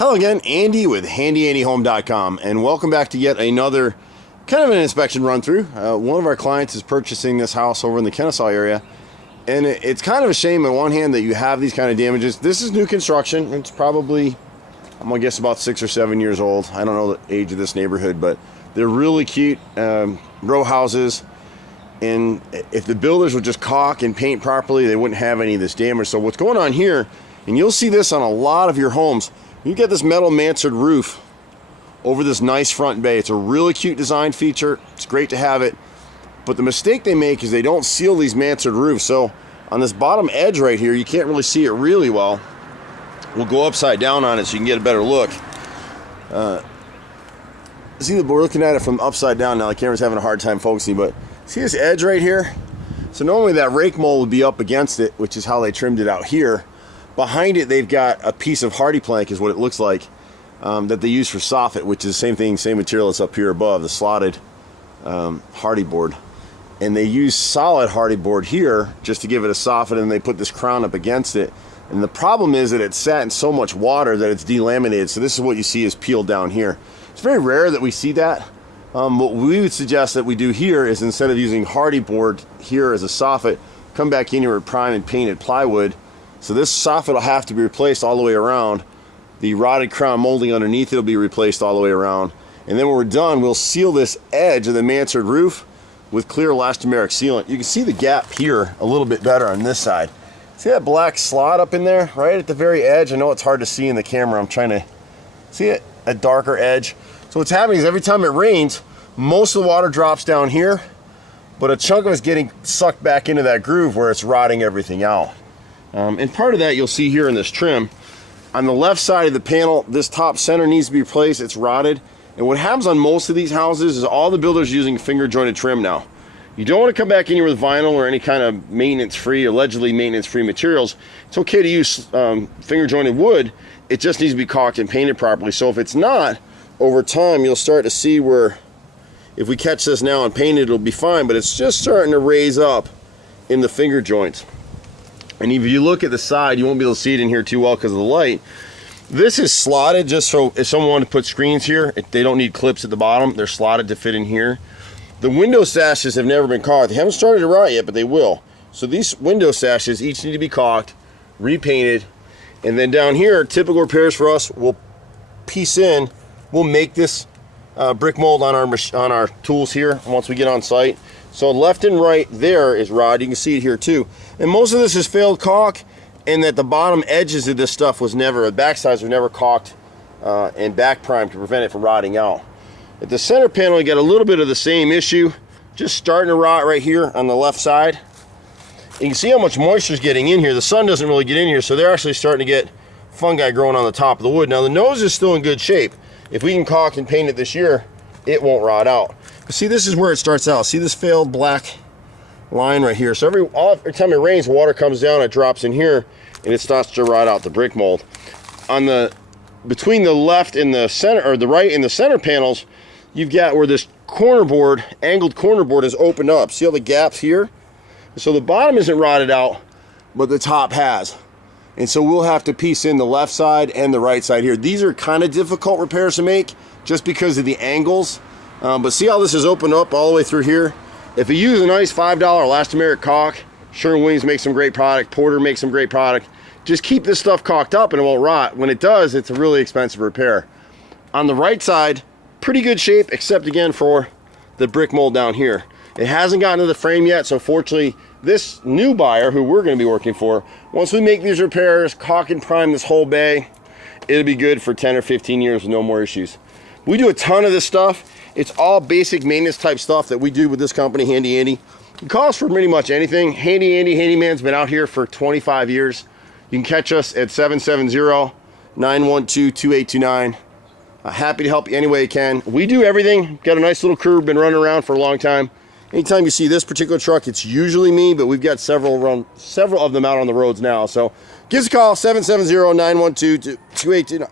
Hello again, Andy with HandyANDYHome.com, and welcome back to yet another kind of an inspection run through. One of our clients is purchasing this house over in the Kennesaw area, and it's kind of a shame on one hand that you have these kind of damages. This is new construction. It's probably, I'm gonna guess, about 6 or 7 years old. I don't know the age of this neighborhood, but they're really cute row houses. And if the builders would just caulk and paint properly, they wouldn't have any of this damage. So what's going on here, and you'll see this on a lot of your homes, you get this metal mansard roof over this nice front bay. It's a really cute design feature. It's great to have it. But the mistake they make is they don't seal these mansard roofs. So on this bottom edge right here, you can't really see it really well. We'll go upside down on it so you can get a better look. See, we're looking at it from upside down now. The camera's having a hard time focusing, but see this edge right here? So normally that rake mold would be up against it, which is how they trimmed it out here. Behind it, they've got a piece of hardy plank, is what it looks like, that they use for soffit, which is the same thing, same material that's up here above, the slotted hardy board. And they use solid hardy board here just to give it a soffit, and they put this crown up against it. And the problem is that it's sat in so much water that it's delaminated. So this is what you see is peeled down here. It's very rare that we see that. What we would suggest that we do here is, instead of using hardy board here as a soffit, come back in here with prime and painted plywood. So this soffit will have to be replaced all the way around. The rotted crown molding underneath it will be replaced all the way around. And then when we're done, we'll seal this edge of the mansard roof with clear elastomeric sealant. You can see the gap here a little bit better on this side. See that black slot up in there, right at the very edge? I know it's hard to see in the camera. I'm trying to see it, a darker edge. So what's happening is every time it rains, most of the water drops down here, but a chunk of it's getting sucked back into that groove where it's rotting everything out. And part of that you'll see here in this trim. On the left side of the panel, this top center needs to be replaced. It's rotted. And what happens on most of these houses is all the builders are using finger jointed trim now. You don't want to come back in here with vinyl or any kind of maintenance-free, allegedly maintenance-free materials. It's okay to use finger jointed wood. It just needs to be caulked and painted properly. So if it's not, over time you'll start to see where, if we catch this now and paint it, it'll be fine, but it's just starting to raise up in the finger joints. And if you look at the side, you won't be able to see it in here too well because of the light. This is slotted just so if someone wanted to put screens here, they don't need clips at the bottom. They're slotted to fit in here. The window sashes have never been caulked. They haven't started to rot yet, but they will. So these window sashes each need to be caulked, repainted, and then down here, typical repairs for us, we'll piece in, we'll make this brick mold on our tools here once we get on site. So left and right there is rod. You can see it here too. And most of this is failed caulk, and that the bottom edges of this stuff was never, the back sides were never caulked and back primed to prevent it from rotting out. At the center panel, you got a little bit of the same issue, just starting to rot right here on the left side. You can see how much moisture is getting in here. The sun doesn't really get in here, so they're actually starting to get fungi growing on the top of the wood. Now the nose is still in good shape. If we can caulk and paint it this year, it won't rot out. But see, this is where it starts out. See this failed black line right here? So every time it rains, water comes down, it drops in here, and it starts to rot out the brick mold. Between the left and the center, or the right and the center panels, you've got where this corner board, angled corner board, is opened up. See all the gaps here? So the bottom isn't rotted out, but the top has. And so we'll have to piece in the left side and the right side here. These are kind of difficult repairs to make just because of the angles. But see how this is opened up all the way through here? If you use a nice $5 elastomeric caulk, Sherwin Williams makes some great product, Porter makes some great product, just keep this stuff caulked up and it won't rot. When it does, it's a really expensive repair. On the right side, pretty good shape, except again for the brick mold down here. It hasn't gotten to the frame yet, so fortunately, this new buyer, who we're going to be working for, once we make these repairs, caulk and prime this whole bay, it'll be good for 10 or 15 years with no more issues. We do a ton of this stuff. It's all basic maintenance type stuff that we do with this company, Handy Andy. It calls for pretty much anything. Handy Andy Handyman's been out here for 25 years. You can catch us at 770-912-2829. Happy to help you any way you can. We do everything. Got a nice little crew, been running around for a long time. Anytime you see this particular truck, it's usually me, but we've got several of them out on the roads now. So give us a call, 770-912-2829.